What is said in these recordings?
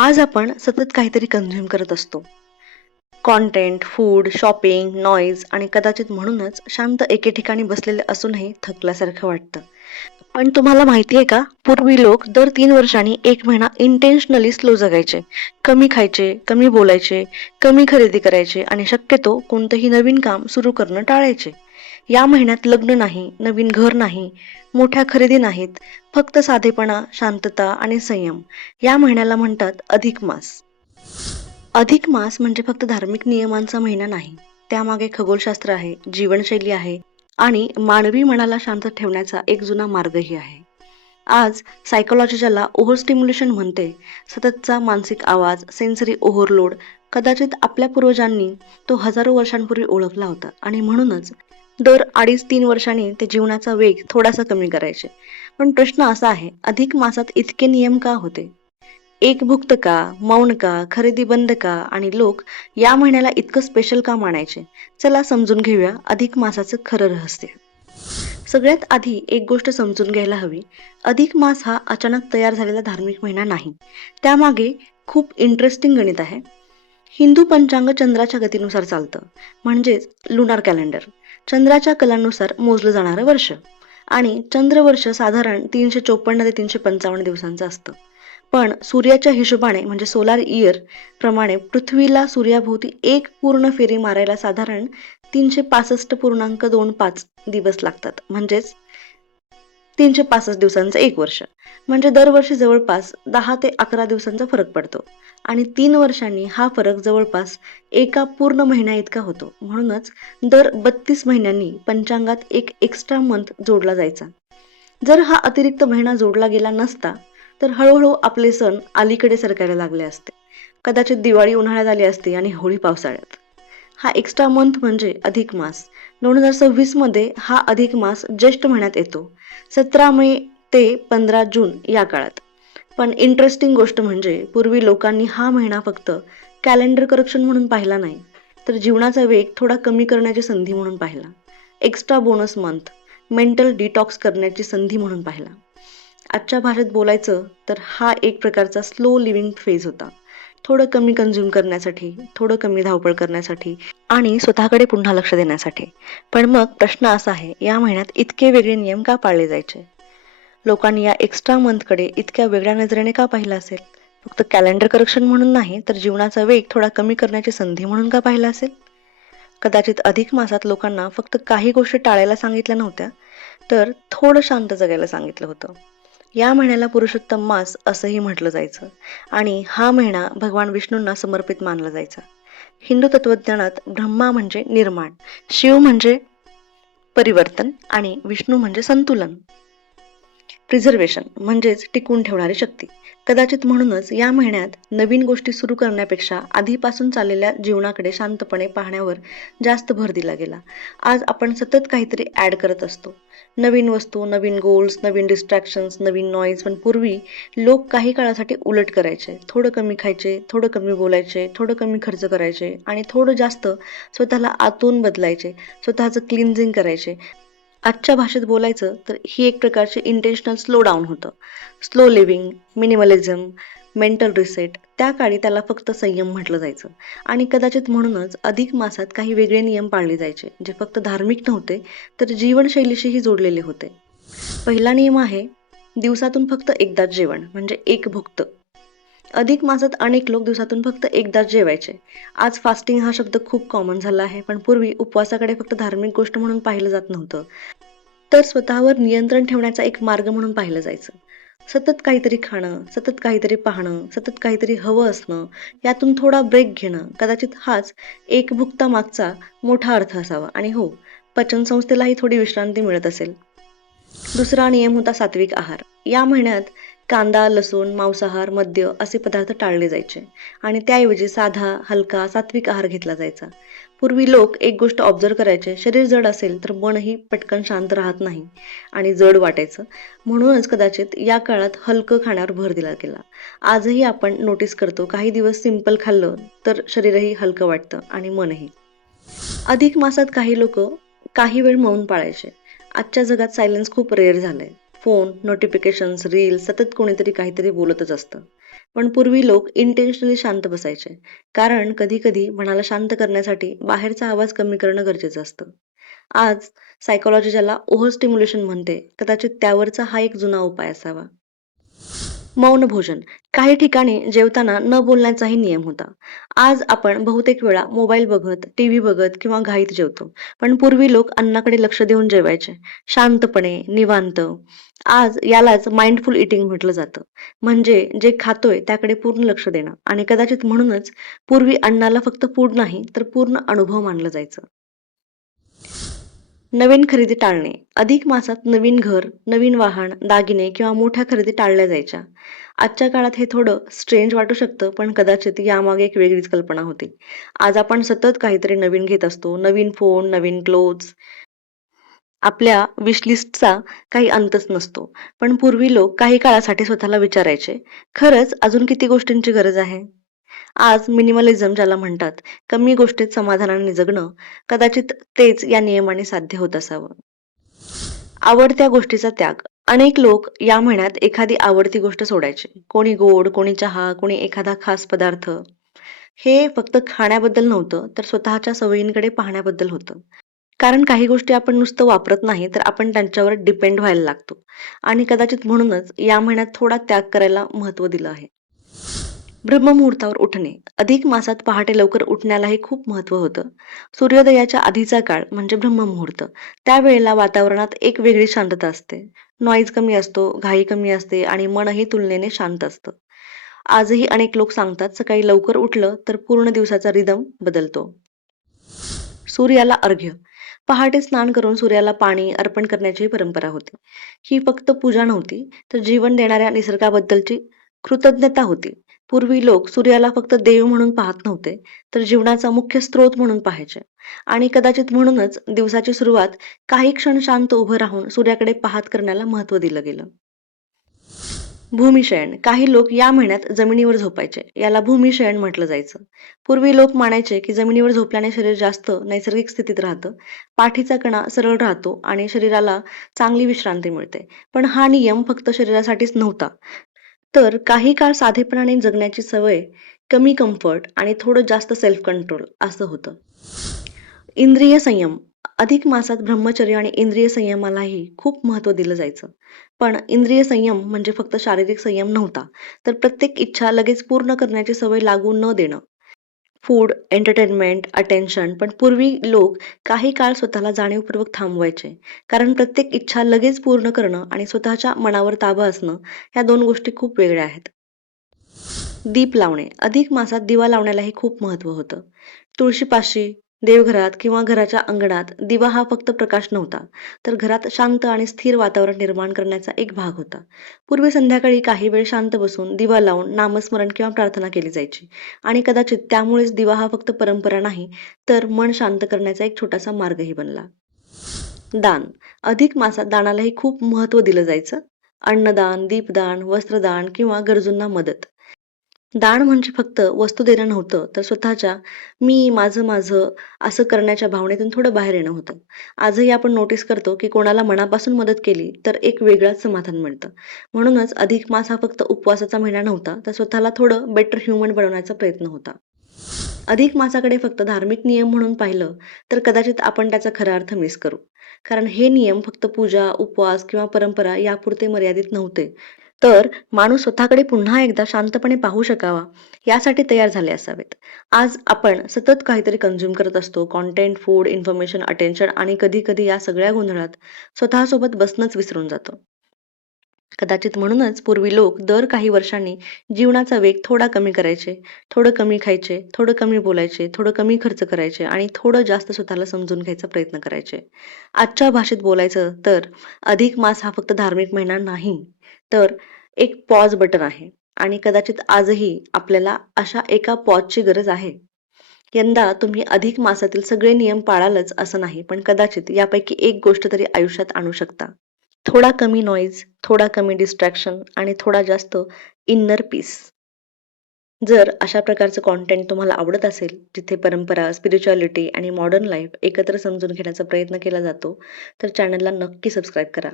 आज आपण सतत काहीतरी कंझ्युम करत असतो. कॉन्टेंट, फूड, शॉपिंग, नॉईज आणि कदाचित म्हणूनच शांत एके ठिकाणी बसलेले असूनही थकल्यासारखं वाटतं. पण तुम्हाला माहिती आहे का? पूर्वी लोक दर 3 वर्षांनी 1 महिना इंटेन्शनली स्लो जगायचे. कमी खायचे, कमी बोलायचे, कमी खरेदी करायचे आणि शक्यतो कोणतंही नवीन काम सुरू करणं टाळायचे. या महिन्यात लग्न नाही, नवीन घर नाही, मोठ्या खरेदी नाहीत, फक्त साधेपणा, शांतता आणि संयम. या महिन्याला म्हणतात अधिक मास. अधिक मास म्हणजे फक्त धार्मिक नियमांचा महिना नाही. त्यामागे खगोलशास्त्र आहे, जीवनशैली आहे आणि मानवी मनाला शांत ठेवण्याचा एक जुना मार्गही आहे. आज सायकोलॉजी ज्याला ओव्हर स्टिम्युलेशन म्हणते, सततचा मानसिक आवाज, सेन्सरी ओव्हरलोड, कदाचित आपल्या पूर्वजांनी तो हजारो वर्षांपूर्वी ओळखला होता आणि म्हणूनच दर 2.5-3 वर्षांनी ते जीवनाचा वेग थोडासा कमी करायचे. पण प्रश्न असा आहे, अधिक मासात इतके नियम का होते? एकभुक्त का, मौन का, खरेदी बंद का आणि लोक या महिन्याला इतकं स्पेशल का मानायचे? चला समजून घेऊया अधिक मासाचं खरं रहस्य. सगळ्यात आधी एक गोष्ट समजून घ्यायला हवी. अधिक मास हा अचानक तयार झालेला धार्मिक महिना नाही. त्यामागे खूप इंटरेस्टिंग गणित आहे. हिंदू पंचांग चंद्राच्या गतीनुसार चालतं, म्हणजेच लुनार कॅलेंडर. चंद्राच्या कलांनुसार मोजलं जाणारं वर्ष आणि चंद्रवर्ष साधारण 354 ते 355 दिवसांचं असतं. पण सूर्याच्या हिशोबाने म्हणजे सोलार इयर प्रमाणे पृथ्वीला सूर्याभोवती एक पूर्ण फेरी मारायला साधारण 365.25 दिवस लागतात. म्हणजेच 365 दिवसांचं एक वर्ष. म्हणजे दरवर्षी जवळपास 10 ते 11 दिवसांचा फरक पडतो आणि 3 वर्षांनी हा फरक जवळपास एका पूर्ण महिन्या इतका होतो. म्हणूनच दर 32 महिन्यांनी पंचांगात एक एक्स्ट्रा मंथ जोडला जायचा. जर हा अतिरिक्त महिना जोडला गेला नसता तर हळूहळू आपले सण अलीकडे सरकायला लागले असते. कदाचित दिवाळी उन्हाळ्यात आली असती आणि होळी पावसाळ्यात. हा एक्स्ट्रा मंथ म्हणजे अधिक मास. 2026 मध्ये हा अधिक मास ज्येष्ठ महिन्यात येतो. 17 मे ते 15 जून या काळात. पण इंटरेस्टिंग गोष्ट म्हणजे पूर्वी लोकांनी हा महिना फक्त कॅलेंडर करेक्शन म्हणून पाहिला नाही, तर जीवनाचा वेग थोडा कमी करण्याची संधी म्हणून पाहिला. Extra bonus month, mental detox करण्याची संधी म्हणून पाहिला. आजच्या भाषेत बोलायचं तर हा एक प्रकारचा स्लो लिव्हिंग फेज होता. थोडं कमी कंझ्युम करण्यासाठी, थोडं कमी धावपळ करण्यासाठी आणि स्वतःकडे पुन्हा लक्ष देण्यासाठी. पण मग प्रश्न असा आहे, या महिन्यात इतके वेगळे नियम का पाळले जायचे? लोकांनी या एक्स्ट्रा मंथकडे इतक्या वेगळ्या नजरेने का पाहिलं असेल? फक्त कॅलेंडर करेक्शन म्हणून नाही, तर जीवनाचा वेग थोडा कमी करण्याची संधी म्हणून का पाहिलं असेल? कदाचित अधिक मासात लोकांना फक्त काही गोष्टी टाळायला सांगितल्या नव्हत्या, तर थोडं शांत जगायला सांगितलं होतं. या महिन्याला पुरुषोत्तम मास असंही म्हटलं जायचं आणि हा महिना भगवान विष्णूंना समर्पित मानला जायचा. हिंदू तत्वज्ञानात ब्रह्मा म्हणजे निर्माण, शिव म्हणजे परिवर्तन आणि विष्णू म्हणजे संतुलन, प्रिझर्वेशन म्हणजेच टिकून ठेवणारी शक्ती. कदाचित म्हणूनच या महिन्यात नवीन गोष्टी सुरू करण्यापेक्षा आधीपासून चाललेल्या जीवनाकडे शांतपणे पाहण्यावर जास्त भर दिला गेला. आज आपण सतत काहीतरी ऍड करत असतो. नवीन वस्तू, नवीन गोल्स, नवीन डिस्ट्रॅक्शन्स, नवीन नॉईज. पण पूर्वी लोक काही काळासाठी उलट करायचे. थोडं कमी खायचे, थोडं कमी बोलायचे, थोडं कमी खर्च करायचे आणि थोडं जास्त स्वतःला आतून बदलायचे, स्वतःचं क्लिन्झिंग करायचे. आजच्या भाषेत बोलायचं तर ही एक प्रकारची इंटेन्शनल स्लो डाऊन होतं. Slow living, minimalism, mental reset. त्या काळी त्याला फक्त संयम म्हटलं जायचं आणि कदाचित म्हणूनच अधिक मासात काही वेगळे नियम पाळले जायचे, जे फक्त धार्मिक नव्हते तर जीवनशैलीशीही जोडलेले होते. पहिला नियम आहे, दिवसातून फक्त एकदाच जेवण म्हणजे एकभुक्त. अधिक मासात अनेक लोक दिवसातून फक्त एकदाच जेवायचे. आज फास्टिंग हा शब्द खूप कॉमन झाला आहे, पण पूर्वी उपवासाकडे फक्त धार्मिक गोष्ट म्हणून पाहिलं जात नव्हतं, तर स्वतःवर नियंत्रण ठेवण्याचा एक मार्ग म्हणून पाहिलं जायचं. सतत काहीतरी खाणं, सतत काहीतरी पाहणं, सतत काहीतरी हवं असणं, यातून थोडा ब्रेक घेणं, कदाचित हाच एकभुक्ता मागचा मोठा अर्थ असावा. आणि हो, पचनसंस्थेलाही थोडी विश्रांती मिळत असेल. दुसरा नियम होता सात्विक आहार. या महिन्यात कांदा, लसूण, मांसाहार, मद्य असे पदार्थ टाळले जायचे आणि त्याऐवजी साधा, हलका, सात्विक आहार घेतला जायचा. पूर्वी लोक एक गोष्ट ऑब्झर्व करायचे, शरीर जड असेल तर मनही पटकन शांत राहत नाही आणि जड वाटायचं. म्हणूनच कदाचित या काळात हलकं खाण्यावर भर दिला गेला. आजही आपण नोटीस करतो, काही दिवस सिंपल खाल्लं तर शरीरही हलकं वाटतं आणि मनही. अधिक मासात काही लोक काही वेळ मौन पाळायचे. आजच्या जगात सायलेन्स खूप रेअर झालंय. फोन, नोटिफिकेशन्स, रील्स, सतत कोणीतरी काहीतरी बोलतच असतं. पण पूर्वी लोक इंटेन्शनली शांत बसायचे. कारण कधी-कधी मनाला शांत करण्यासाठी बाहेरचा आवाज कमी करणं गरजेचं असतं. आज सायकॉलॉजी ज्याला ओव्हर स्टिम्युलेशन म्हणते, कदाचित त्यावरचा हा एक जुना उपाय असावा. मौन भोजन. काही ठिकाणी जेवताना न बोलण्याचाही नियम होता. आज आपण बहुतेक वेळा मोबाईल बघत, टीव्ही बघत किंवा घाईत जेवतो. पण पूर्वी लोक अन्नाकडे लक्ष देऊन जेवायचे. शांतपणे, निवांत. आज यालाच माइंडफुल ईटिंग म्हटलं जातं. म्हणजे जे खातोय त्याकडे पूर्ण लक्ष देणं आणि कदाचित म्हणूनच पूर्वी अन्नाला फक्त फूड नाही, तर पूर्ण अनुभव मानलं जायचं. नवीन खरेदी टाळणे. अधिक मासात नवीन घर, नवीन वाहन, दागिने किंवा मोठ्या खरेदी टाळल्या जायच्या. आजच्या काळात हे थोडं स्ट्रेंज वाटू शकतं, पण कदाचित यामागे एक वेगळीच कल्पना होती. आज आपण सतत काहीतरी नवीन घेत असतो. नवीन फोन, नवीन क्लोथ्स. आपल्या विश लिस्टचा काही अंतच नसतो. पण पूर्वी लोक काही काळासाठी स्वतःला विचारायचे, खरंच अजून किती गोष्टींची गरज आहे? आज मिनिमलिझम ज्याला म्हणतात, कमी गोष्टीत समाधानाने जगणं, कदाचित तेच या नियमाने साध्य होत असावं. आवडत्या गोष्टीचा त्याग. अनेक लोक या महिन्यात एखादी आवडती गोष्ट सोडायचे. कोणी गोड, कोणी चहा, कोणी एखादा खास पदार्थ. हे फक्त खाण्याबद्दल नव्हतं, तर स्वतःच्या सवयींकडे पाहण्याबद्दल होतं. कारण काही गोष्टी आपण नुसतं वापरत नाही, तर आपण त्यांच्यावर डिपेंड व्हायला लागतो. आणि कदाचित म्हणूनच या महिन्यात थोडा त्याग करायला महत्त्व दिलं आहे. ब्रह्ममुहूर्तावर उठणे. अधिक मासात पहाटे लवकर उठण्यालाही खूप महत्त्व होतं. सूर्योदयाच्या आधीचा काळ म्हणजे ब्रह्ममुहूर्त. त्यावेळेला वातावरणात एक वेगळी शांतता असते. नॉईज कमी असतो, घाई कमी असते आणि मनही तुलनेने शांत असतं. आजही अनेक लोक सांगतात सकाळी लवकर उठलं तर पूर्ण दिवसाचा रिदम बदलतो. सूर्याला अर्घ्य. पहाटे स्नान करून सूर्याला पाणी अर्पण करण्याची परंपरा होती. ही फक्त पूजा नव्हती, तर जीवन देणाऱ्या निसर्गाबद्दलची कृतज्ञता होती. पूर्वी लोक सूर्याला फक्त देव म्हणून पाहत नव्हते, तर जीवनाचा मुख्य स्रोत म्हणून पाहायचे. आणि कदाचित म्हणूनच दिवसाची सुरुवात काही क्षण शांत उभं राहून सूर्याकडे पाहत करण्याला महत्त्व दिलं गेलं. भूमिशयन. काही लोक या महिन्यात जमिनीवर झोपायचे. याला भूमिशयन म्हटलं जायचं. पूर्वी लोक मानायचे की जमिनीवर झोपल्याने शरीर जास्त नैसर्गिक स्थितीत राहतं, पाठीचा कणा सरळ राहतो आणि शरीराला चांगली विश्रांती मिळते. पण हा नियम फक्त शरीरासाठीच नव्हता, तर काही काळ साधेपणाने जगण्याची सवय, कमी कम्फर्ट आणि थोडं जास्त सेल्फ कंट्रोल असं होतं. इंद्रिय संयम. अधिक मासात ब्रह्मचर्य आणि इंद्रिय संयमालाही खूप महत्त्व दिलं जायचं. पण इंद्रिय संयम म्हणजे फक्त शारीरिक संयम नव्हता, तर प्रत्येक इच्छा लगेच पूर्ण करण्याची सवय लागू न देणं. Food, entertainment, attention. पण पूर्वी लोक काही काळ स्वतःला जाणीवपूर्वक थांबवायचे. कारण प्रत्येक इच्छा लगेच पूर्ण करणं आणि स्वतःच्या मनावर ताबा असणं, ह्या दोन गोष्टी खूप वेगळ्या आहेत. दीप लावणे. अधिक मासात दिवा लावण्यालाही खूप महत्त्व होतं. तुळशीपाशी, देवघरात किंवा घराच्या अंगणात दिवा हा फक्त प्रकाश नव्हता, तर घरात शांत आणि स्थिर वातावरण निर्माण करण्याचा एक भाग होता. पूर्वी संध्याकाळी काही वेळ शांत बसून दिवा लावून नामस्मरण किंवा प्रार्थना केली जायची आणि कदाचित त्यामुळेच दिवा हा फक्त परंपरा नाही, तर मन शांत करण्याचा एक छोटासा मार्गही बनला. दान. अधिक मासात दानालाही खूप महत्त्व दिलं जायचं. अन्नदान, दीपदान, वस्त्रदान किंवा गरजूंना मदत. दान म्हणजे फक्त वस्तू देणं नव्हतं, तर स्वतःच्या मी, माझं, माझं असं करण्याच्या भावनेतून थोडं बाहेर येणं होतं. आजही आपण नोटीस करतो, की कोणाला मनापासून मदत केली, तर एक वेगळंच समाधान मिळतं. म्हणूनच अधिक मास हा फक्त उपवासाचा महिना नव्हता, तर स्वतःला थोडं बेटर ह्युमन बनवण्याचा प्रयत्न होता. अधिक मासाकडे फक्त धार्मिक नियम म्हणून पाहिलं, तर कदाचित आपण त्याचा खरा अर्थ मिस करू. कारण हे नियम फक्त पूजा, उपवास किंवा परंपरा यापुरते मर्यादित नव्हते. तर माणूस स्वतःकडे पुन्हा एकदा शांतपणे पाहू शकावा, यासाठी तयार झाले असावेत. आज आपण सतत काहीतरी कंझ्युम करत असतो. कंटेंट, फूड, इन्फॉर्मेशन, अटेन्शन आणि कधी-कधी या सगळ्या गोंधळात स्वतःसोबत बसणंच विसरून जातो. कदाचित म्हणूनच पूर्वी लोक दर काही वर्षांनी जीवनाचा वेग थोडा कमी करायचे, थोडं कमी खायचे, थोडं कमी बोलायचे, थोडं कमी खर्च करायचे आणि थोडं जास्त स्वतःला समजून घ्यायचा प्रयत्न करायचे. आजच्या भाषेत बोलायचं तर अधिक मास हा फक्त धार्मिक महिना नाही, तर एक पॉज बटन आहे आणि कदाचित आजही आपल्याला अशा एका पॉजची गरज आहे. यंदा तुम्ही अधिक मासातील सगळे नियम पाळालच असं नाही, पण कदाचित यापैकी एक गोष्ट तरी आयुष्यात आणू शकता. थोडा कमी नॉईज, थोडा कमी डिस्ट्रॅक्शन आणि थोडा जास्त इन्नर पीस. जर अशा प्रकारचं कंटेंट तुम्हाला आवडत असेल, जिथे परंपरा, स्पिरिच्युअलिटी आणि मॉडर्न लाईफ एकत्र समजून घेण्याचा प्रयत्न केला जातो, तर चॅनलला नक्की सबस्क्राईब करा.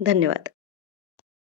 धन्यवाद.